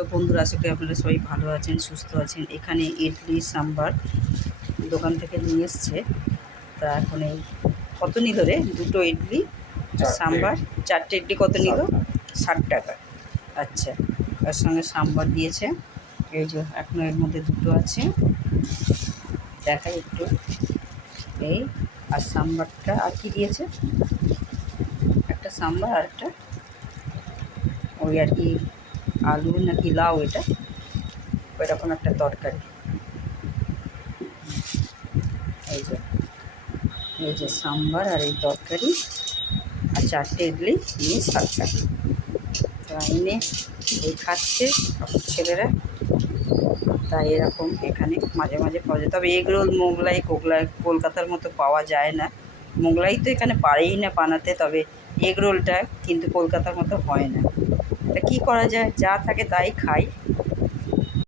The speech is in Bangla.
তো বন্ধুরা, আশা করি আপনারা সবাই ভালো আছেন, সুস্থ আছেন। এখানে ইডলি সাম্বার দোকান থেকে নিয়ে এসছে। তা এখন এই কত নিল রে? দুটো ইডলি আর সাম্বার, 4টে ইডলি কত নিল? 60 টাকা। আচ্ছা, তার সঙ্গে সাম্বার দিয়েছে। এই যে এখনও এর মধ্যে দুটো আছে, দেখাই একটু। এই আর সাম্বারটা আর কি দিয়েছে? একটা সাম্বার আর একটা ওই আর কি আলু নাকি লাউ, এটা ওইরকম একটা তরকারি। এই যে এই যে সাম্বার আর এই তরকারি আর 4টে ইডলি নিয়ে 60 টাকা। তো এনে এই খাচ্ছে সব ছেলেরা। তাই এরকম এখানে মাঝে মাঝে পাওয়া যায়, তবে এগরোল মোগলাই কলকাতার মতো পাওয়া যায় না। মোগলাই তো এখানে পারেই না বানাতে, তবে এগরোলটা কিন্তু কলকাতার মতো হয় না। তা কী করা যায়, যা থাকে তাই খাই।